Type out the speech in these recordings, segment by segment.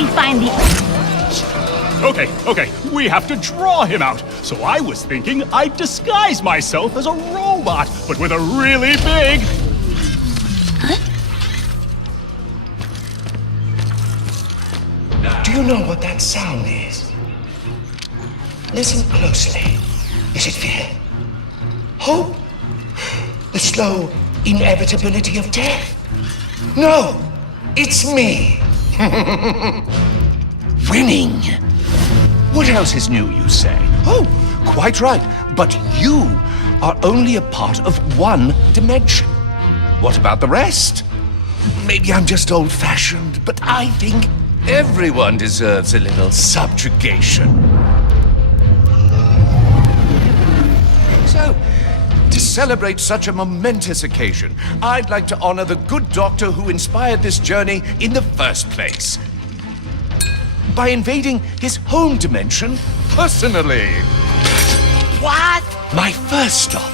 we find the... Okay, we have to draw him out. So I was thinking I'd disguise myself as a robot, but with a really big... Do you know what that sound is? Listen closely. Is it fear? Hope? The slow inevitability of death? No, it's me. Winning. What else is new, you say? Oh, quite right. But you are only a part of one dimension. What about the rest? Maybe I'm just old-fashioned, but I think everyone deserves a little subjugation. So, to celebrate such a momentous occasion, I'd like to honor the good doctor who inspired this journey in the first place, by invading his home dimension personally. What? My first stop,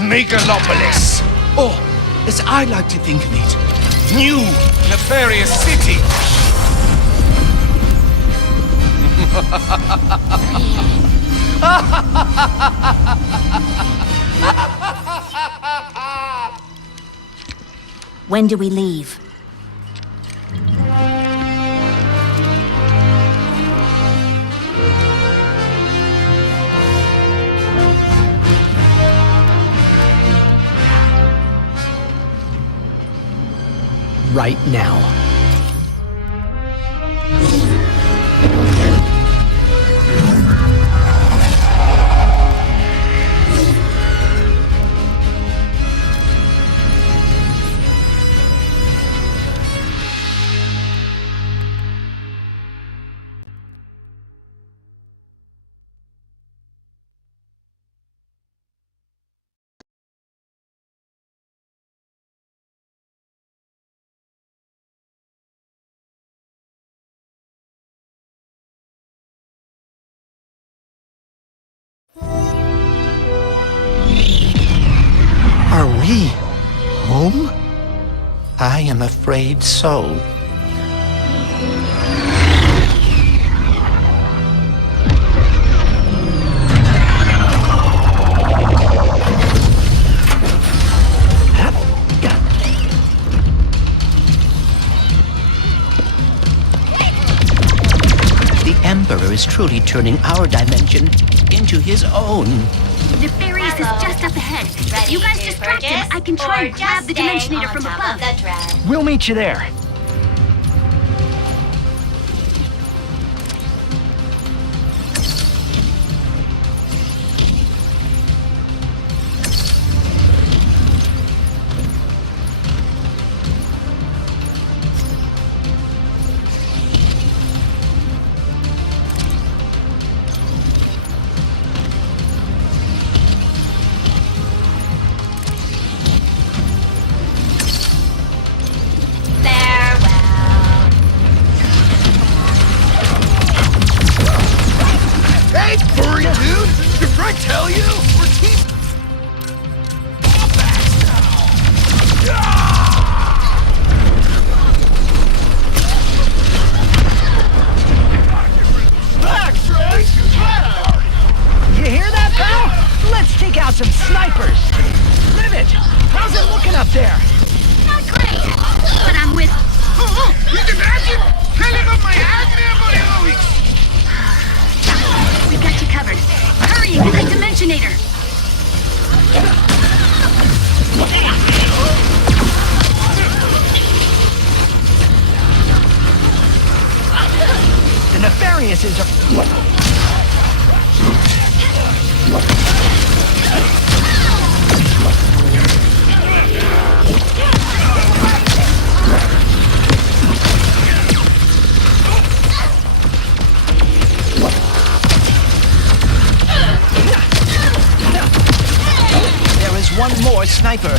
Megalopolis. Or, as I like to think of it, New Nefarious City. When do we leave? Right now. Are we home? I am afraid so. The Emperor is truly turning our dimension into his own. Nefarious is just up ahead. If you guys distract him, I can try and grab the Dimensionator from above. We'll meet you there. Some snipers! Rivet! How's it looking up there? Not great, but I'm with... You can imagine? Killing up my admin buddy Louis! We got you covered. Hurry and get the Dimensionator! The Nefariouses are... There is one more sniper.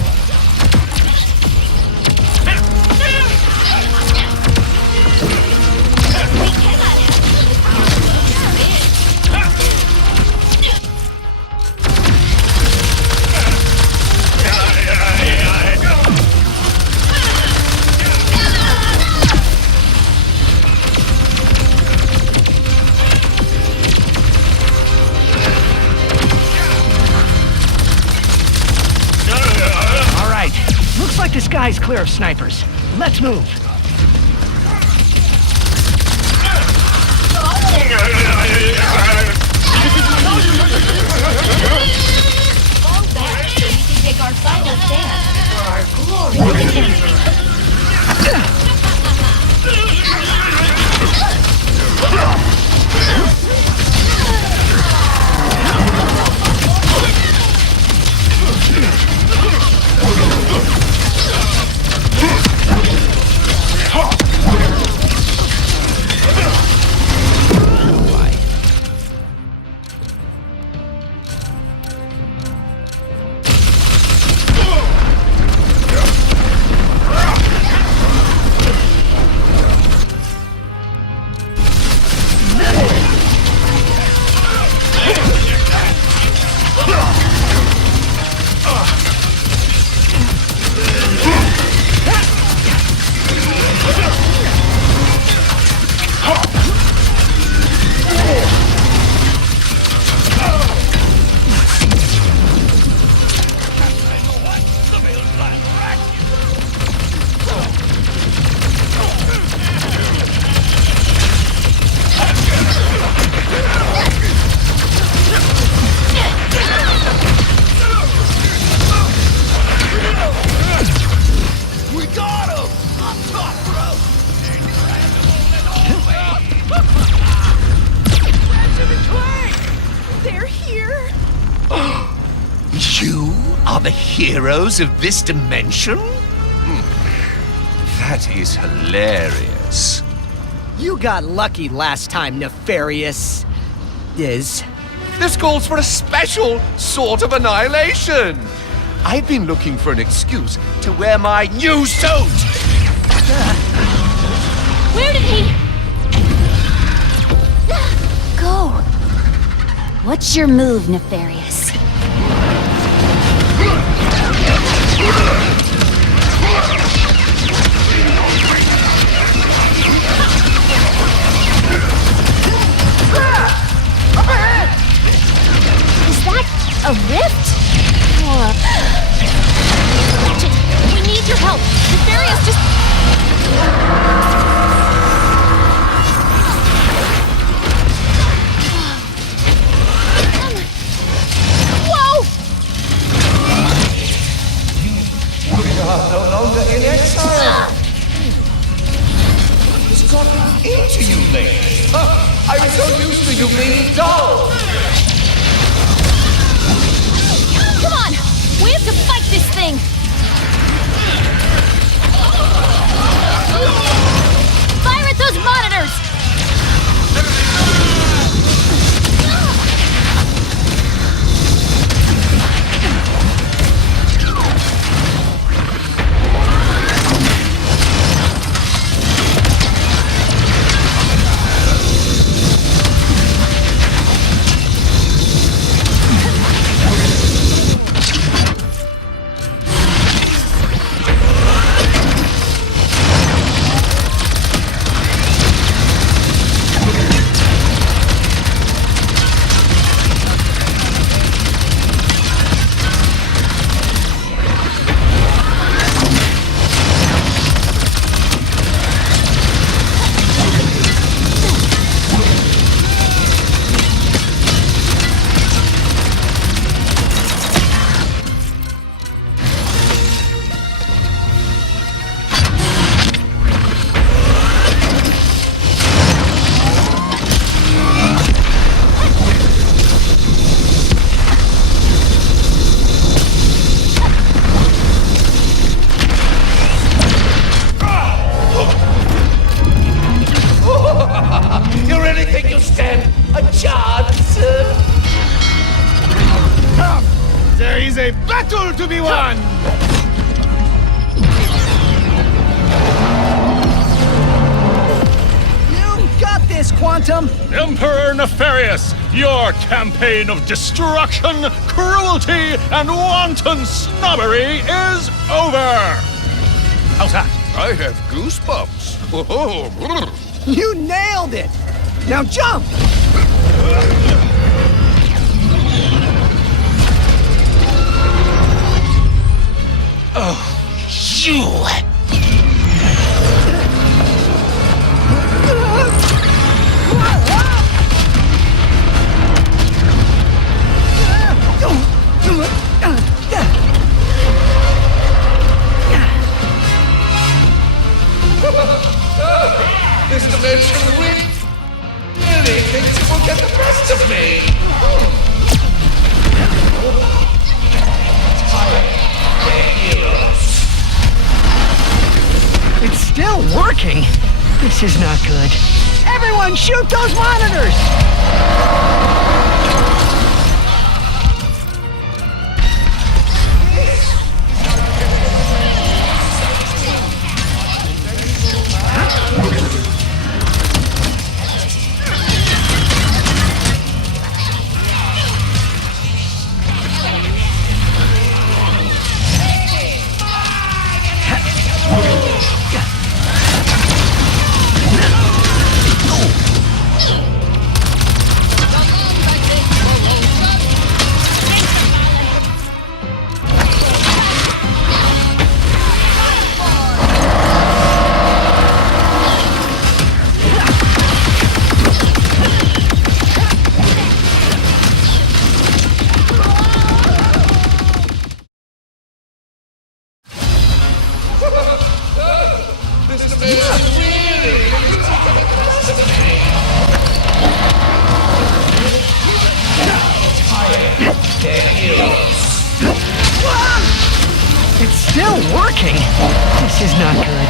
sky's clear of snipers. Let's move. Fall back so we can take our final stand for our glorious victory. You are the heroes of this dimension? That is hilarious. You got lucky last time, Nefarious. Diz. This calls for a special sort of annihilation. I've been looking for an excuse to wear my new suit. Where did he go? What's your move, Nefarious? Is that a rift? Ratchet, we need your help. Nefarious just... Whoa! We are no longer in exile. What's got into you lately? I was so used to you being dull. Come on! We have to fight this thing! Fire at those monitors! You really think you stand a chance? There is a battle to be won! You got this, Quantum. Emperor Nefarious, your campaign of destruction, cruelty, and wanton snobbery is over! How's that? I have goosebumps. You nailed it. Now jump. You! This dimension really thinks it will get the best of me. It's still working. This is not good. Everyone shoot those monitors! It's still working. This is not good.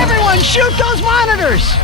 Everyone shoot those monitors!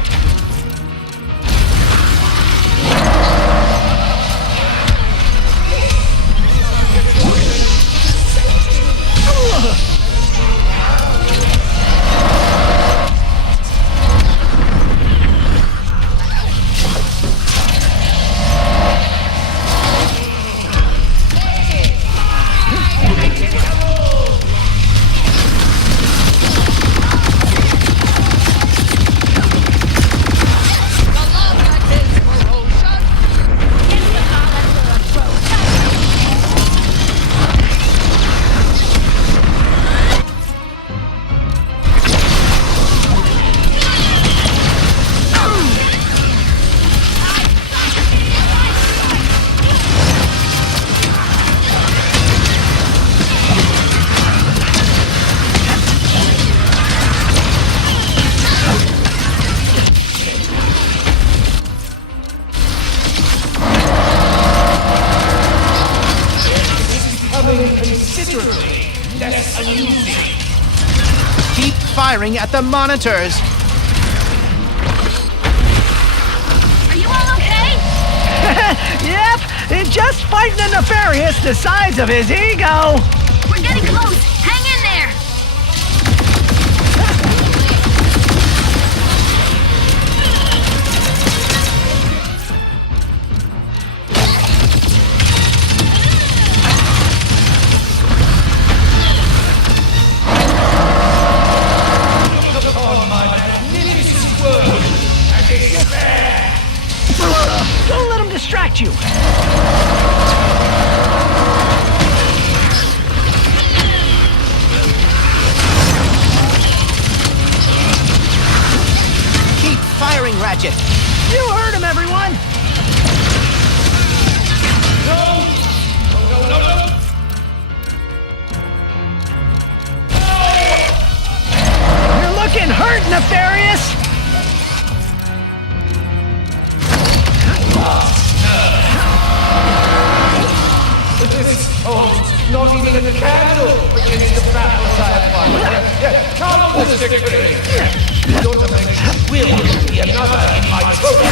Keep firing at the monitors. Are you all okay? Yep, it's just fighting a nefarious the size of his ego. We're getting close. Hang in there. Don't let him distract you. Keep firing, Ratchet. You heard him, everyone. You're looking hurt, nefarious. Not even a candle against the battles I have won. Come for the victory! Your dimension will be another in my trophy.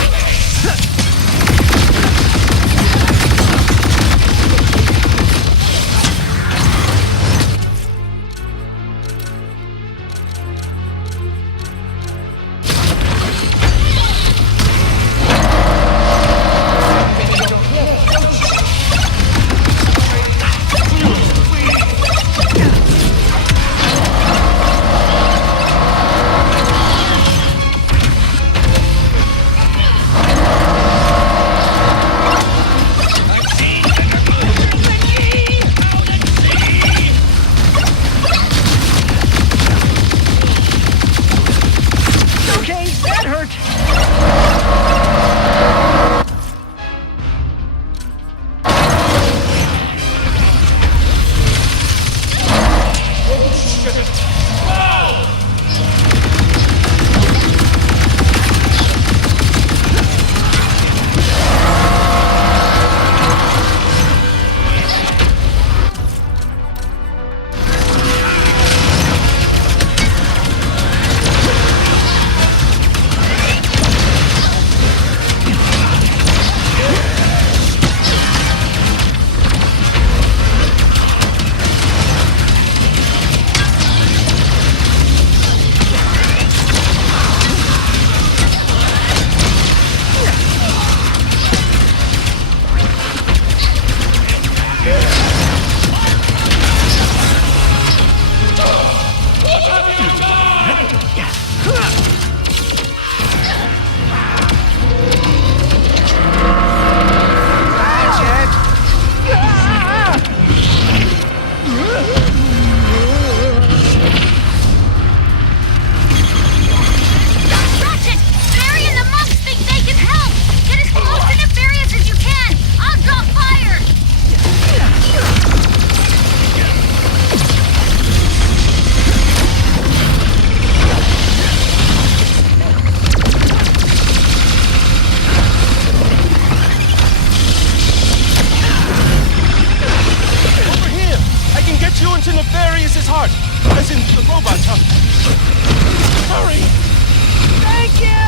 isn't the robot. Hurry! Thank you!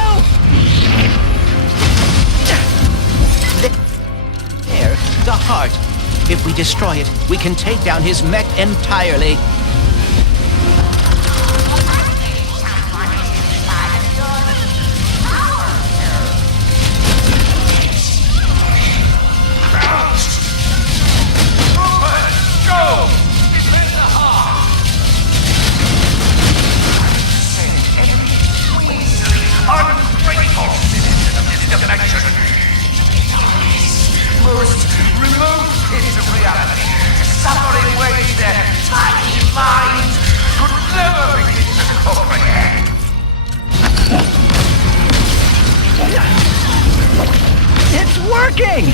There, the heart. If we destroy it, we can take down his mech entirely. It's working!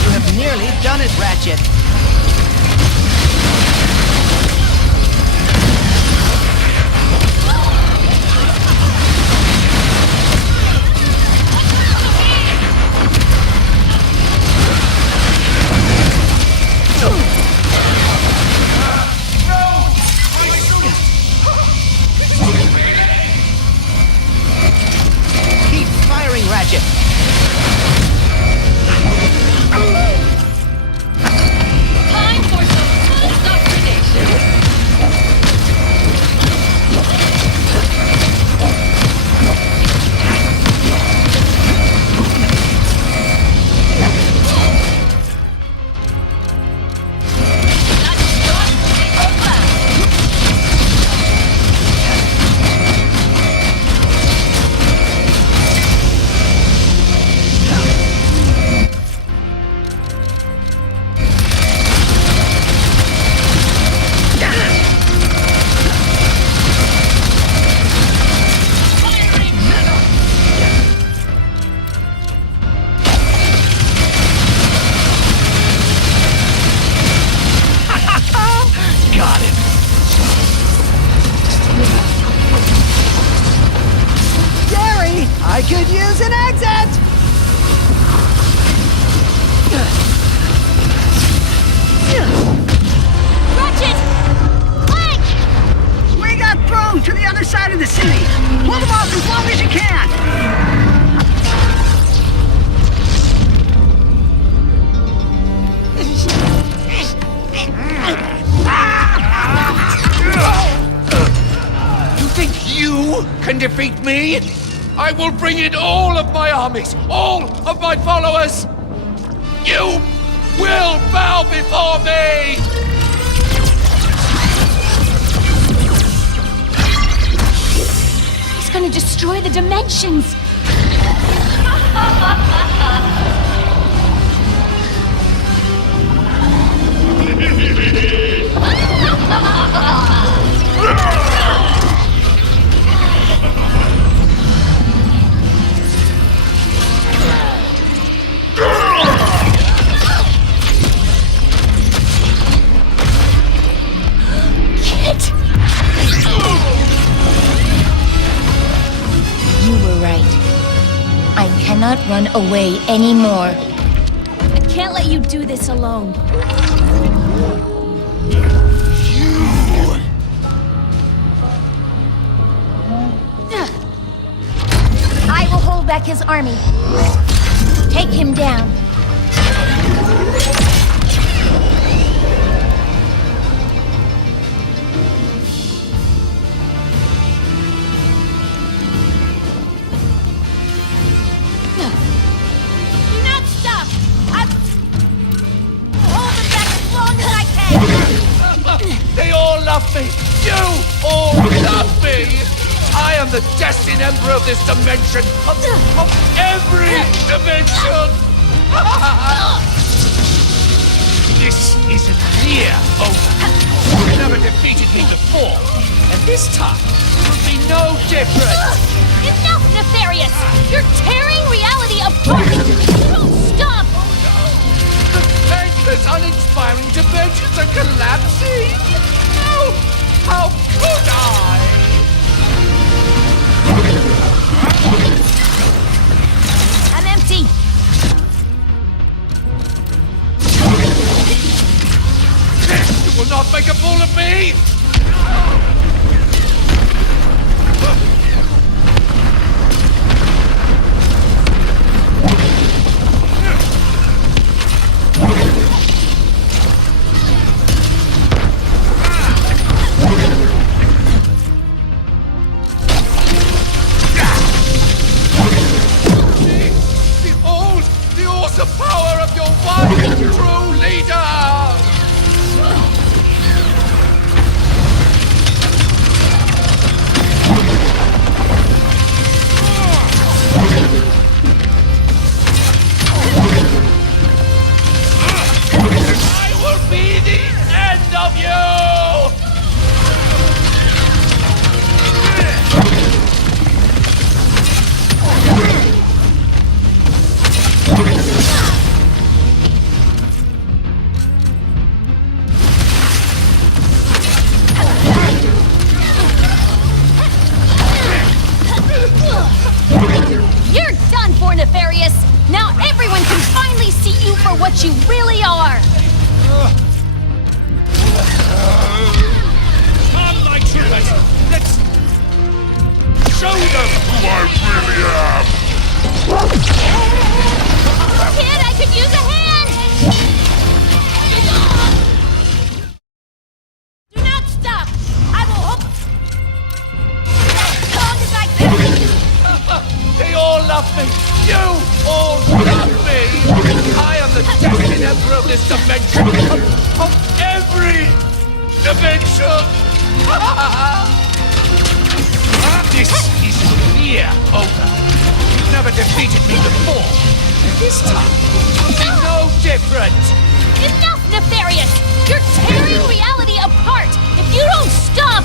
You have nearly done it, Ratchet. Keep firing, Ratchet. Time for some self-depredation. Got it! Gary, I could use an exit! Ratchet! Clank! We got thrown to the other side of the city! Hold them off as long as you can! You think you can defeat me? I will bring in all of my armies, all of my followers! You will bow before me! He's gonna destroy the dimensions! Kit! You were right. I cannot run away anymore. I can't let you do this alone. I will hold back his army. Take him down. Do not stop! I'm holding back as long as I can! They all love me! You all love me! I am the destined emperor of this dimension! Of every dimension! This isn't near over. You've never defeated me before, and this time will be no different. Enough, Nefarious! You're tearing reality apart! You don't stop! The thankless, uninspiring dimensions are collapsing! Oh, how could I? I'm empty! You will not make a fool of me! Behold the awesome power of your one true leader! I will be the end of you! You're done for, Nefarious! Now everyone can finally see you for what you really are! Come, my troopers! Let's show them who I really am! Kid, I could use a hand! Do not stop! I will hope... As long as I can... They all love me! You all love me! I am the destined emperor of this dimension! Of every dimension! This is near over. You've never defeated me before. And this time will be no different. Enough, Nefarious! You're tearing reality apart! If you don't stop...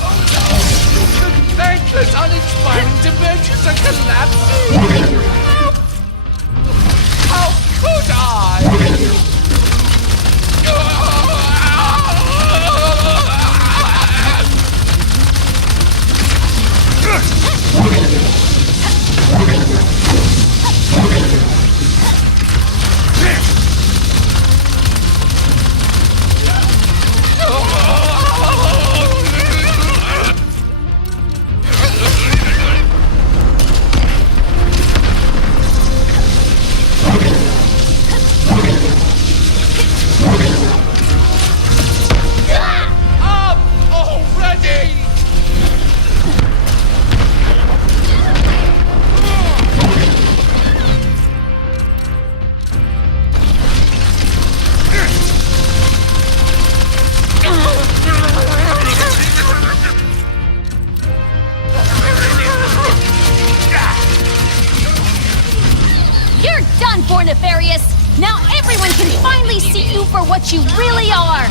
The thankless, uninspiring dimensions are collapsing! How could I? Nefarious! Now everyone can finally see you for what you really are!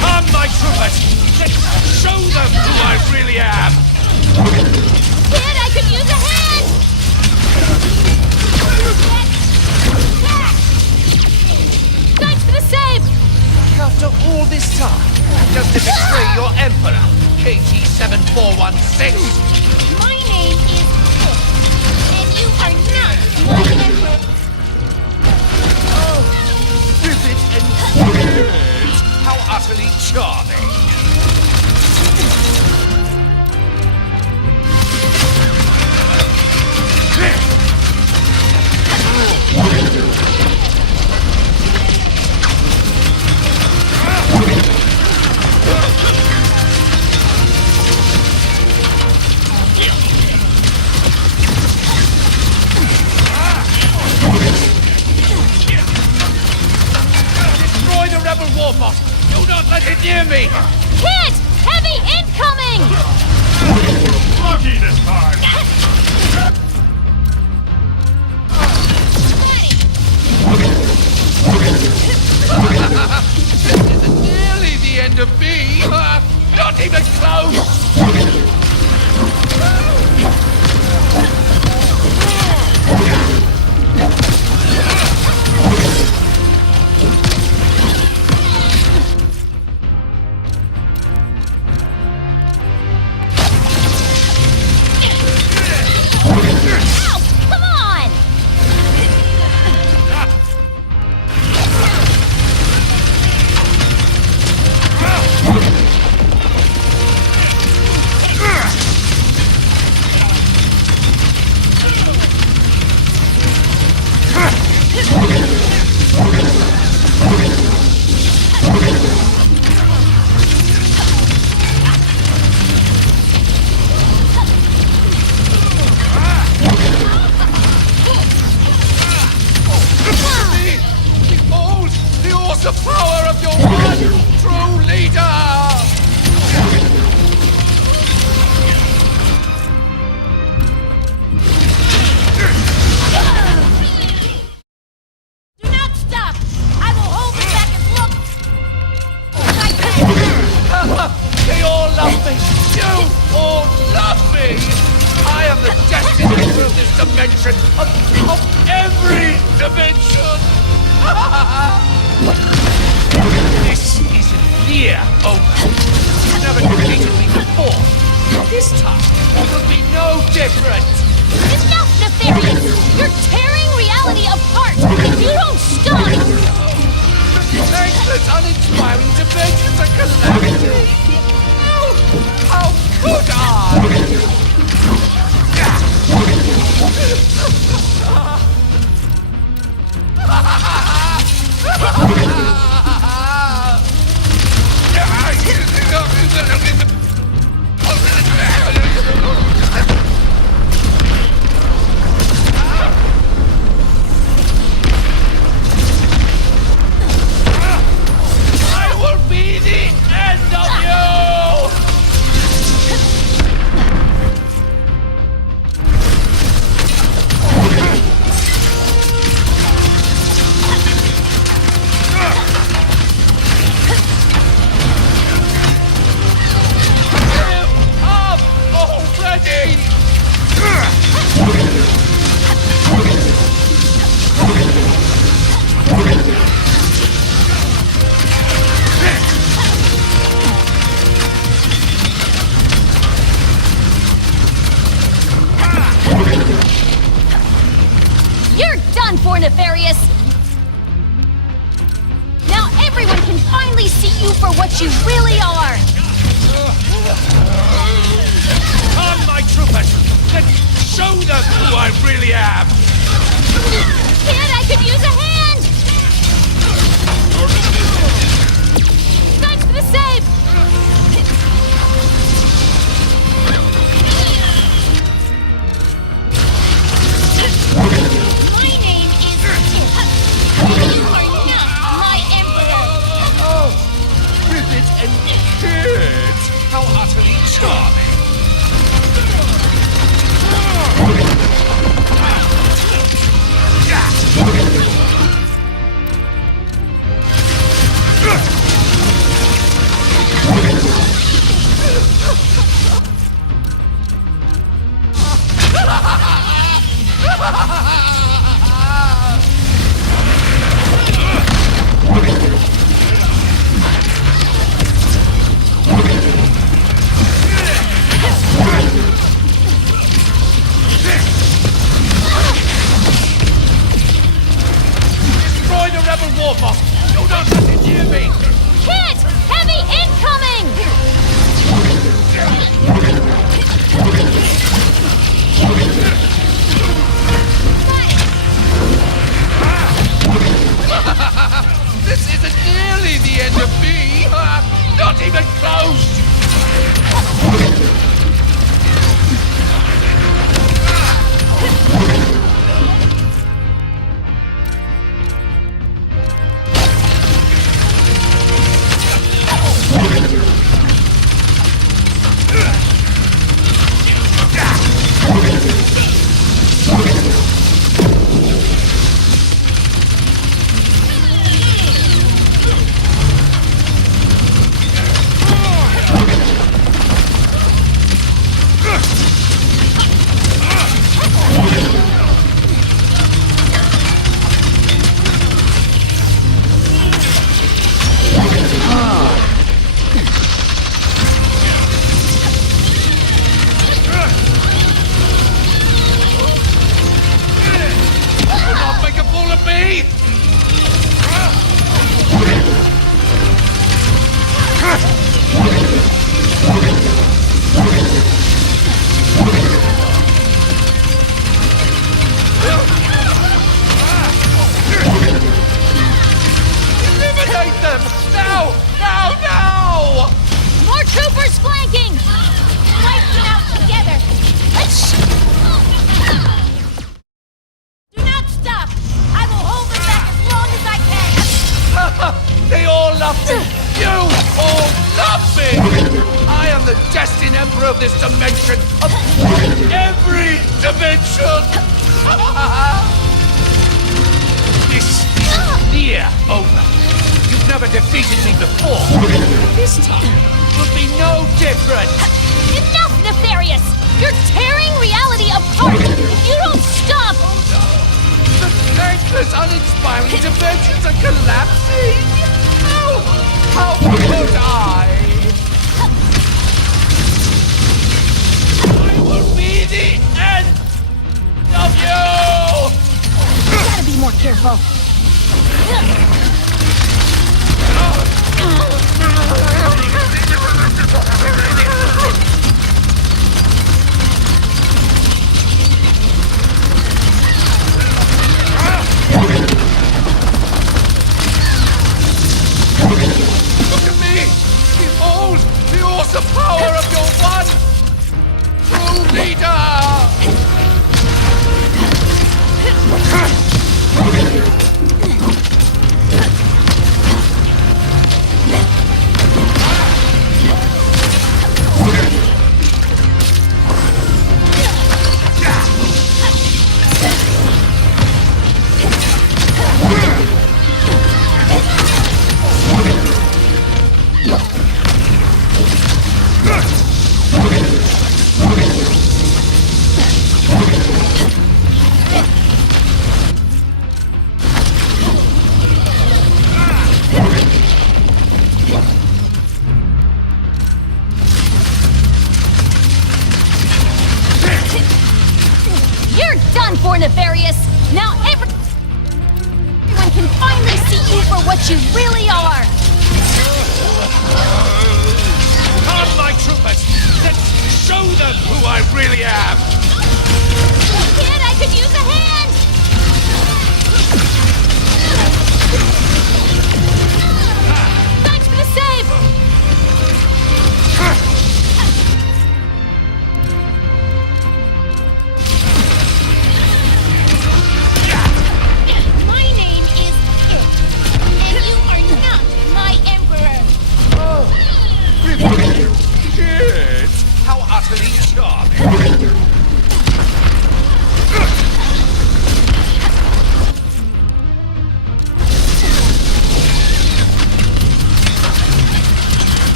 Come, my troopers! Let's show them who I really am! Kid, I could use a hand! Thanks for the save! After all this time, just to betray your emperor, KT-7416! My name is Dick, and you are not my emperor! Oh, vivid and weird! How utterly charming! Destroy the rebel warbot! Do not let it near me! Kid! Heavy incoming! Lucky this time! This is nearly the end of me. Not even close. The power of your one true leader! Do not stop! I will hold it back and look! They all love me! You all love me! I am the destiny of this dimension! Of every dimension! This isn't near over. You've never defeated me before. This time, it will be no different. Enough, Nefarious! You're tearing reality apart! If you don't stop! Thankless, uninspiring dimensions are collapsing! How could I? I will be the end of you! Give up already! You're done for, Nefarious! Now everyone can finally see you for what you really are! Come, my troopers! Let's show them who I really am! Kid, I could use a hand! Thanks for the save! My name is Kid. You are not my emperor! Oh, Rivet and Kid! How utterly charming! Destroy the rebel warboss! Do not let it near me! Kid! Heavy incoming! This isn't nearly the end of me! Not even close! them! Now! Now! Now! More troopers flanking! Wipe them out together! Let's... Do not stop! I will hold them back as long as I can! They all love me! You all love me! I am the destined emperor of this dimension! Of every dimension! This is near over. You've never defeated me before. This time will be no different. Enough, Nefarious! You're tearing reality apart! If you don't stop... The thankless, uninspiring dimensions are collapsing! How could I? I will be the end of you! Gotta be more careful. Look at me! Behold the awesome power of your one true leader! You're done for, Nefarious! Now everyone can finally see you for what you really are! Come, my troopers! Let's show them who I really am! Kid, I could use a hand! Thanks for the save! My name is It, and you are not my emperor! Kids! How utterly charming!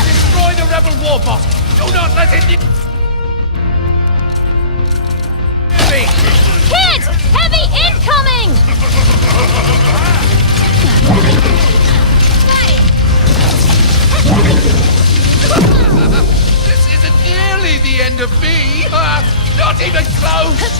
Destroy the rebel warbot! Do not let it... Heavy! Kids! Heavy incoming! This isn't nearly the end of me! Not even close!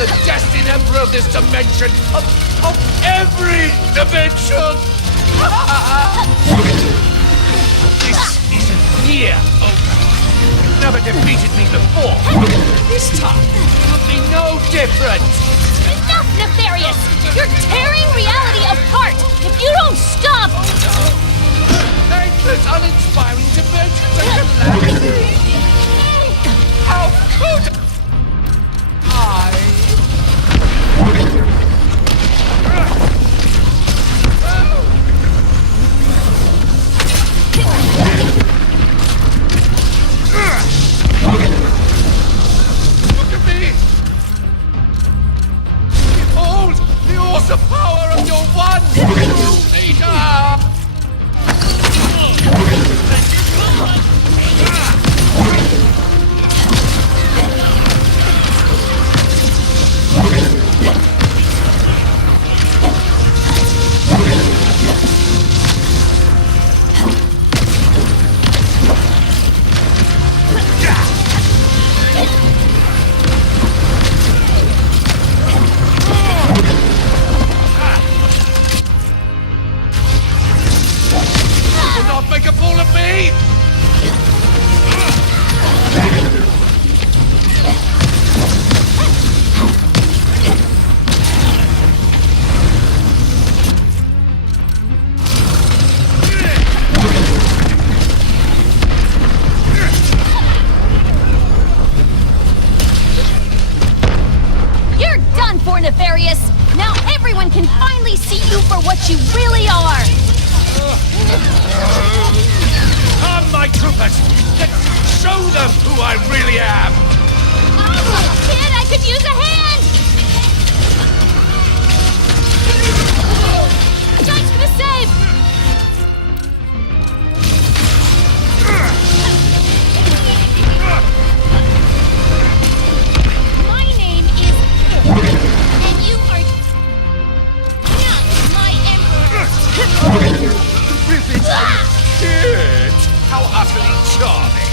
the destined emperor of this dimension, of every dimension! This isn't near over. You've never defeated me before. This time will be no different. Enough, Nefarious! You're tearing reality apart if you don't stop! Endless, uninspiring dimensions of calamity! How could I? Look at me! Behold the awesome power of your one true leader! Will not make a fool of me! You're done for, Nefarious! Now everyone can finally see you for what you really are! Come, my troopers! Let's show them who I really am! Kid, I could use a hand! John's gonna save! My name is... And you are... not my emperor! Kid! How utterly charming!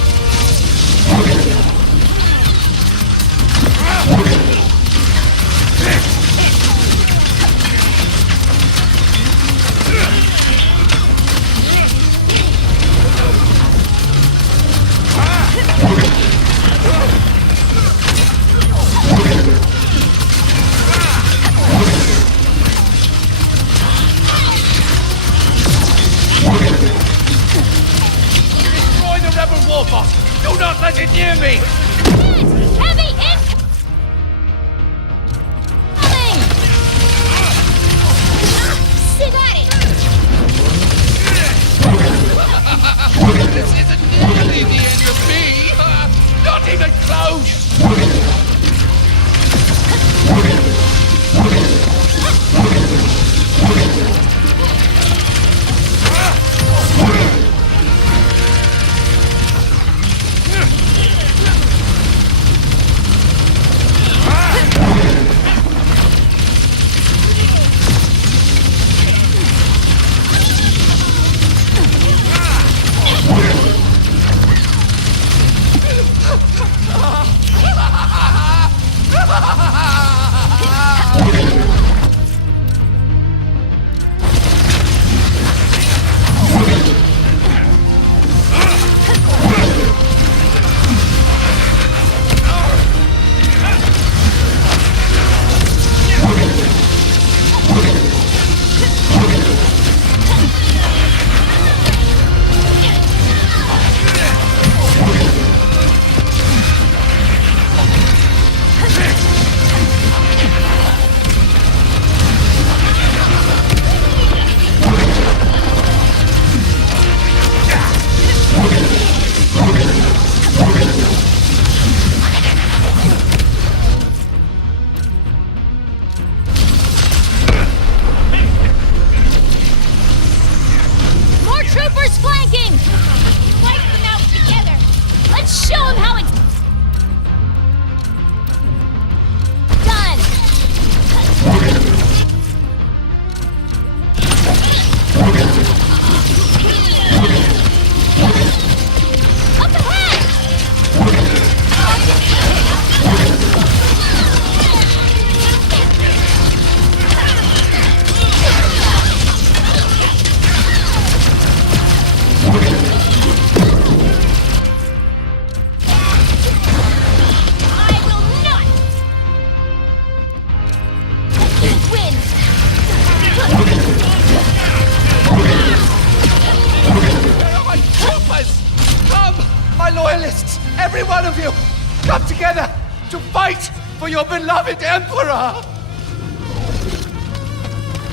fight for your beloved Emperor!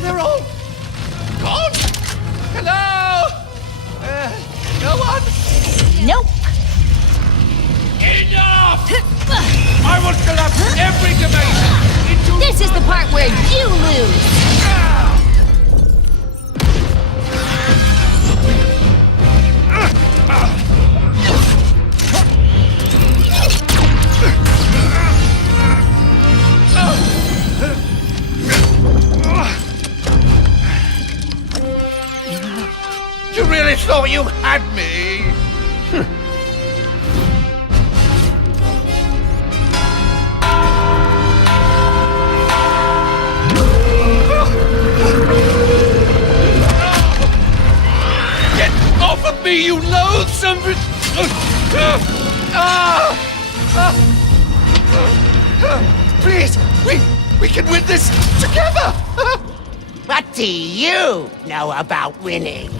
They're all gone? Hello? No one? Nope. Enough! I will collapse every dimension into... This is the part where you lose. You really thought you had me? Get off of me, you loathsome... Please, we can win this together! What do you know about winning?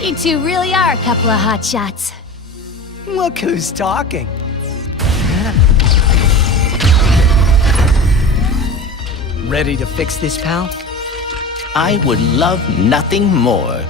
You two really are a couple of hot shots. Look who's talking. Ready to fix this, pal? I would love nothing more.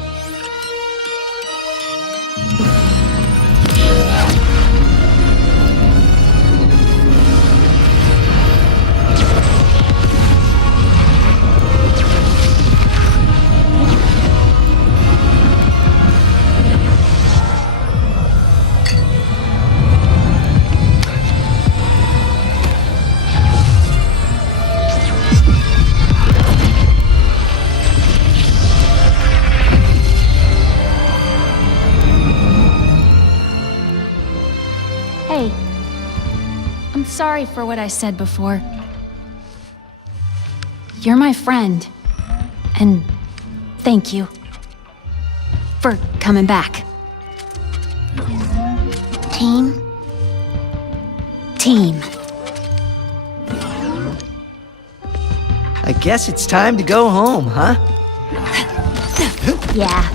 Hey, I'm sorry for what I said before. You're my friend, and thank you for coming back. Team? Team. I guess it's time to go home, huh? Yeah.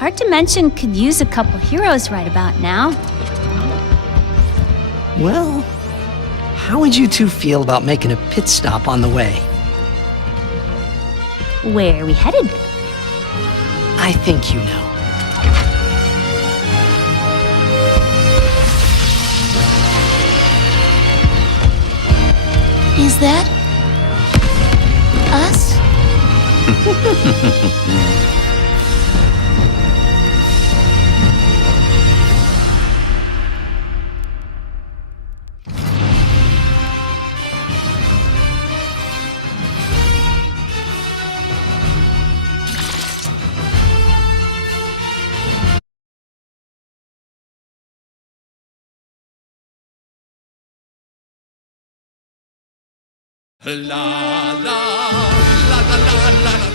Our dimension could use a couple heroes right about now. Well, how would you two feel about making a pit stop on the way? Where are we headed? I think you know. Is that us? La la la la la la la.